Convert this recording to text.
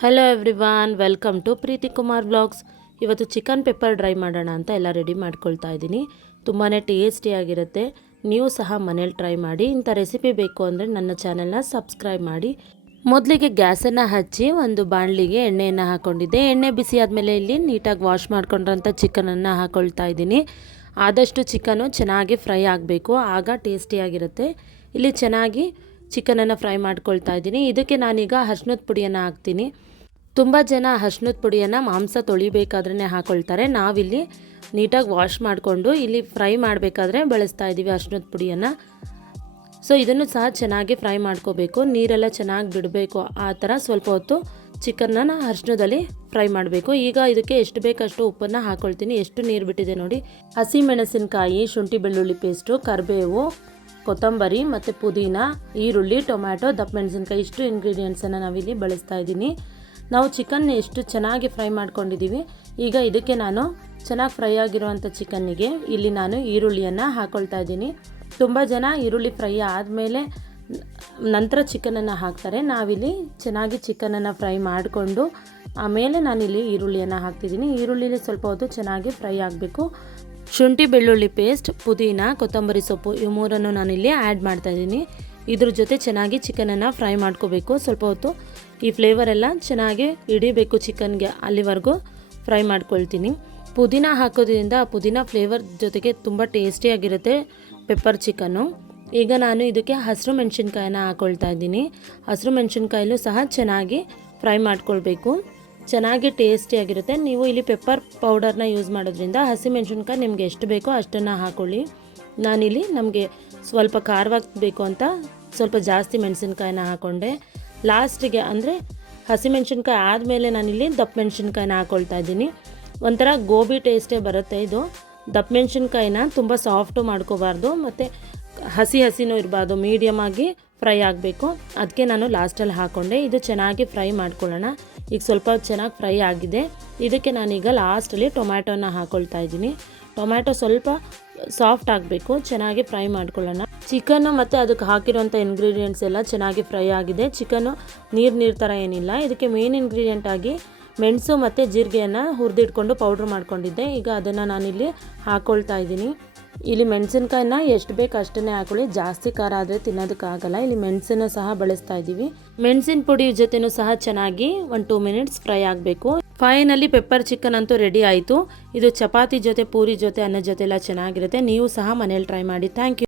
Hello everyone, welcome to Preethi Kumar vlogs. ಇವತ್ತು chicken pepper dry ಮಾಡೋಣ ಅಂತ ಎಲ್ಲ ರೆಡಿ ಮಾಡ್ಕೊಳ್ತಾ ಇದ್ದೀನಿ. ತುಂಬಾ ಟೇಸ್ಟಿಯಾಗಿರುತ್ತೆ. ನೀವು ಸಹ ಮನೇಲಿ ಟ್ರೈ ಮಾಡಿ. ಇಂಥ ರೆಸಿಪಿ ಬೇಕು ಅಂದರೆ ನನ್ನ ಚಾನಲ್ನ ಸಬ್ಸ್ಕ್ರೈಬ್ ಮಾಡಿ. ಮೊದಲಿಗೆ ಗ್ಯಾಸನ್ನು ಹಚ್ಚಿ ಒಂದು ಬಾಣಲಿಗೆ ಎಣ್ಣೆಯನ್ನು ಹಾಕ್ಕೊಂಡಿದ್ದೆ. ಎಣ್ಣೆ ಬಿಸಿ ಆದಮೇಲೆ ಇಲ್ಲಿ ನೀಟಾಗಿ ವಾಶ್ ಮಾಡ್ಕೊಂಡ್ರಂಥ ಚಿಕನನ್ನು ಹಾಕ್ಕೊಳ್ತಾ ಇದ್ದೀನಿ. ಆದಷ್ಟು ಚಿಕನು ಚೆನ್ನಾಗಿ ಫ್ರೈ ಆಗಬೇಕು, ಆಗ ಟೇಸ್ಟಿಯಾಗಿರುತ್ತೆ. ಇಲ್ಲಿ ಚೆನ್ನಾಗಿ ಚಿಕನನ್ನು ಫ್ರೈ ಮಾಡ್ಕೊಳ್ತಾ ಇದ್ದೀನಿ. ಇದಕ್ಕೆ ನಾನೀಗ ಅರಿಶಿನದ ಪುಡಿಯನ್ನು ಹಾಕ್ತೀನಿ. ತುಂಬ ಜನ ಅರಿಶಿನದ ಪುಡಿಯನ್ನು ಮಾಂಸ ತೊಳಿಬೇಕಾದ್ರೇ ಹಾಕ್ಕೊಳ್ತಾರೆ. ನಾವಿಲ್ಲಿ ನೀಟಾಗಿ ವಾಶ್ ಮಾಡಿಕೊಂಡು ಇಲ್ಲಿ ಫ್ರೈ ಮಾಡಬೇಕಾದ್ರೆ ಬಳಸ್ತಾ ಇದ್ದೀವಿ ಅರಿಶಿನದ ಪುಡಿಯನ್ನು. ಸೊ ಇದನ್ನು ಸಹ ಚೆನ್ನಾಗಿ ಫ್ರೈ ಮಾಡ್ಕೋಬೇಕು. ನೀರೆಲ್ಲ ಚೆನ್ನಾಗಿ ಬಿಡಬೇಕು. ಆ ಥರ ಸ್ವಲ್ಪ ಹೊತ್ತು ಚಿಕನ್ನ ಅರಿಶಿನದಲ್ಲಿ ಫ್ರೈ ಮಾಡಬೇಕು. ಈಗ ಇದಕ್ಕೆ ಎಷ್ಟು ಬೇಕಷ್ಟು ಉಪ್ಪನ್ನು ಹಾಕ್ಕೊಳ್ತೀನಿ. ಎಷ್ಟು ನೀರು ಬಿಟ್ಟಿದೆ ನೋಡಿ. ಹಸಿ ಮೆಣಸಿನಕಾಯಿ, ಶುಂಠಿ ಬೆಳ್ಳುಳ್ಳಿ ಪೇಸ್ಟು, ಕರಿಬೇವು, ಕೊತ್ತಂಬರಿ ಮತ್ತು ಪುದೀನ, ಈರುಳ್ಳಿ, ಟೊಮ್ಯಾಟೊ, ದಪ್ಪ ಮೆಣಸಿನ್ಕಾಯಿ, ಇಷ್ಟು ಇಂಗ್ರೀಡಿಯೆಂಟ್ಸನ್ನು ನಾವಿಲ್ಲಿ ಬಳಸ್ತಾ ಇದ್ದೀನಿ. ನಾವು ಚಿಕನ್ ಎಷ್ಟು ಚೆನ್ನಾಗಿ ಫ್ರೈ ಮಾಡ್ಕೊಂಡಿದ್ದೀವಿ. ಈಗ ಇದಕ್ಕೆ ನಾನು ಚೆನ್ನಾಗಿ ಫ್ರೈ ಆಗಿರುವಂಥ ಚಿಕನ್ನಿಗೆ ಇಲ್ಲಿ ನಾನು ಈರುಳ್ಳಿಯನ್ನು ಹಾಕ್ಕೊಳ್ತಾ ಇದ್ದೀನಿ. ತುಂಬ ಜನ ಈರುಳ್ಳಿ ಫ್ರೈ ಆದಮೇಲೆ ನಂತರ ಚಿಕನನ್ನು ಹಾಕ್ತಾರೆ. ನಾವಿಲ್ಲಿ ಚೆನ್ನಾಗಿ ಚಿಕನನ್ನು ಫ್ರೈ ಮಾಡಿಕೊಂಡು ಆಮೇಲೆ ನಾನಿಲ್ಲಿ ಈರುಳ್ಳಿಯನ್ನು ಹಾಕ್ತಿದ್ದೀನಿ. ಈರುಳ್ಳಿಲಿ ಸ್ವಲ್ಪ ಹೊತ್ತು ಚೆನ್ನಾಗಿ ಫ್ರೈ ಆಗಬೇಕು. ಶುಂಠಿ ಬೆಳ್ಳುಳ್ಳಿ ಪೇಸ್ಟ್, ಪುದೀನ, ಕೊತ್ತಂಬರಿ ಸೊಪ್ಪು ಇವು ಮೂರನ್ನು ನಾನಿಲ್ಲಿ ಆ್ಯಡ್ ಮಾಡ್ತಾಯಿದ್ದೀನಿ. ಇದ್ರ ಜೊತೆ ಚೆನ್ನಾಗಿ ಚಿಕನನ್ನು ಫ್ರೈ ಮಾಡ್ಕೋಬೇಕು. ಸ್ವಲ್ಪ ಹೊತ್ತು ಈ ಫ್ಲೇವರ್ ಎಲ್ಲ ಚೆನ್ನಾಗಿ ಹಿಡಿಬೇಕು ಚಿಕನ್ಗೆ, ಅಲ್ಲಿವರೆಗೂ ಫ್ರೈ ಮಾಡ್ಕೊಳ್ತೀನಿ. ಪುದೀನ ಹಾಕೋದ್ರಿಂದ ಆ ಪುದೀನ ಫ್ಲೇವರ್ ಜೊತೆಗೆ ತುಂಬ ಟೇಸ್ಟಿಯಾಗಿರುತ್ತೆ ಪೆಪ್ಪರ್ ಚಿಕನ್ನು. ಈಗ ನಾನು ಇದಕ್ಕೆ ಹಸಿರು ಮೆಣಸಿನ್ಕಾಯಿನ ಹಾಕ್ಕೊಳ್ತಾ ಇದ್ದೀನಿ. ಹಸಿರು ಮೆಣಸಿನ್ಕಾಯಲ್ಲೂ ಸಹ ಚೆನ್ನಾಗಿ ಫ್ರೈ ಮಾಡ್ಕೊಳ್ಬೇಕು. ಚೆನ್ನಾಗಿ ಟೇಸ್ಟಿಯಾಗಿರುತ್ತೆ. ನೀವು ಇಲ್ಲಿ ಪೆಪ್ಪರ್ ಪೌಡರ್ನ ಯೂಸ್ ಮಾಡೋದ್ರಿಂದ ಹಸಿಮೆಣಸಿನ್ಕಾಯಿ ನಿಮಗೆ ಎಷ್ಟು ಬೇಕೋ ಅಷ್ಟನ್ನು ಹಾಕ್ಕೊಳ್ಳಿ. ನಾನಿಲ್ಲಿ ನಮಗೆ ಸ್ವಲ್ಪ ಖಾರವಾಗಿ ಬೇಕು ಅಂತ ಸ್ವಲ್ಪ ಜಾಸ್ತಿ ಮೆಣಸಿನ್ಕಾಯಿನ ಹಾಕ್ಕೊಂಡೆ. ಲಾಸ್ಟಿಗೆ ಅಂದರೆ ಹಸಿಮೆಣಸಿನ್ಕಾಯಿ ಆದಮೇಲೆ ನಾನಿಲ್ಲಿ ದಪ್ಪ ಮೆಣಸಿನ್ಕಾಯಿನ ಹಾಕ್ಕೊಳ್ತಾ ಇದ್ದೀನಿ. ಒಂಥರ ಗೋಬಿ ಟೇಸ್ಟೇ ಬರುತ್ತೆ ಇದು. ದಪ್ಪ ಮೆಣಸಿನ್ಕಾಯಿನ ತುಂಬ ಸಾಫ್ಟು ಮಾಡ್ಕೋಬಾರ್ದು ಮತ್ತು ಹಸಿನೂ ಇರಬಾರ್ದು, ಮೀಡಿಯಮ್ ಆಗಿ ಫ್ರೈ ಆಗಬೇಕು. ಅದಕ್ಕೆ ನಾನು ಲಾಸ್ಟಲ್ಲಿ ಹಾಕ್ಕೊಂಡೆ. ಇದು ಚೆನ್ನಾಗಿ ಫ್ರೈ ಮಾಡ್ಕೊಳ್ಳೋಣ. ಈಗ ಸ್ವಲ್ಪ ಚೆನ್ನಾಗಿ ಫ್ರೈ ಆಗಿದೆ. ಇದಕ್ಕೆ ನಾನೀಗ ಲಾಸ್ಟಲ್ಲಿ ಟೊಮ್ಯಾಟೋನ ಹಾಕ್ಕೊಳ್ತಾ ಇದ್ದೀನಿ. ಟೊಮ್ಯಾಟೊ ಸ್ವಲ್ಪ ಸಾಫ್ಟ್ ಆಗಬೇಕು, ಚೆನ್ನಾಗಿ ಫ್ರೈ ಮಾಡ್ಕೊಳ್ಳೋಣ. ಚಿಕನ್ನು ಮತ್ತು ಅದಕ್ಕೆ ಹಾಕಿರೋಂಥ ಇಂಗ್ರೀಡಿಯೆಂಟ್ಸ್ ಎಲ್ಲ ಚೆನ್ನಾಗಿ ಫ್ರೈ ಆಗಿದೆ. ಚಿಕನ್ನು ನೀರು ಥರ ಏನಿಲ್ಲ. ಇದಕ್ಕೆ ಮೇನ್ ಇಂಗ್ರೀಡಿಯೆಂಟ್ ಆಗಿ ಮೆಣಸು ಮತ್ತು ಜೀರಿಗೆಯನ್ನು ಹುರಿದಿಟ್ಕೊಂಡು ಪೌಡ್ರ್ ಮಾಡ್ಕೊಂಡಿದ್ದೆ. ಈಗ ಅದನ್ನು ನಾನಿಲ್ಲಿ ಹಾಕ್ಕೊಳ್ತಾ ಇದ್ದೀನಿ. ಇಲ್ಲಿ ಮೆಣಸಿನ್ಕಾಯಿನ ಎಷ್ಟು ಬೇಕು ಅಷ್ಟನ್ನೇ ಹಾಕೊಳ್ಳಿ. ಜಾಸ್ತಿ ಖಾರ ಆದರೆ ತಿನ್ನೋದಕ್ಕಾಗಲ್ಲ. ಇಲ್ಲಿ ಮೆಣಸನ್ನು ಸಹ ಬಳಸ್ತಾ ಇದ್ದೀವಿ. ಮೆಣಸಿನ ಪುಡಿ ಜೊತೆನೂ ಸಹ ಚೆನ್ನಾಗಿ 1-2 ಮಿನಿಟ್ಸ್ ಫ್ರೈ ಆಗಬೇಕು. ಫೈನಲಿ ಪೆಪ್ಪರ್ ಚಿಕನ್ ಅಂತೂ ರೆಡಿ ಆಯಿತು. ಇದು ಚಪಾತಿ ಜೊತೆ, ಪೂರಿ ಜೊತೆ, ಅನ್ನದ ಜೊತೆ ಎಲ್ಲ ಚೆನ್ನಾಗಿರುತ್ತೆ. ನೀವು ಸಹ ಮನೇಲಿ ಟ್ರೈ ಮಾಡಿ. Thank you.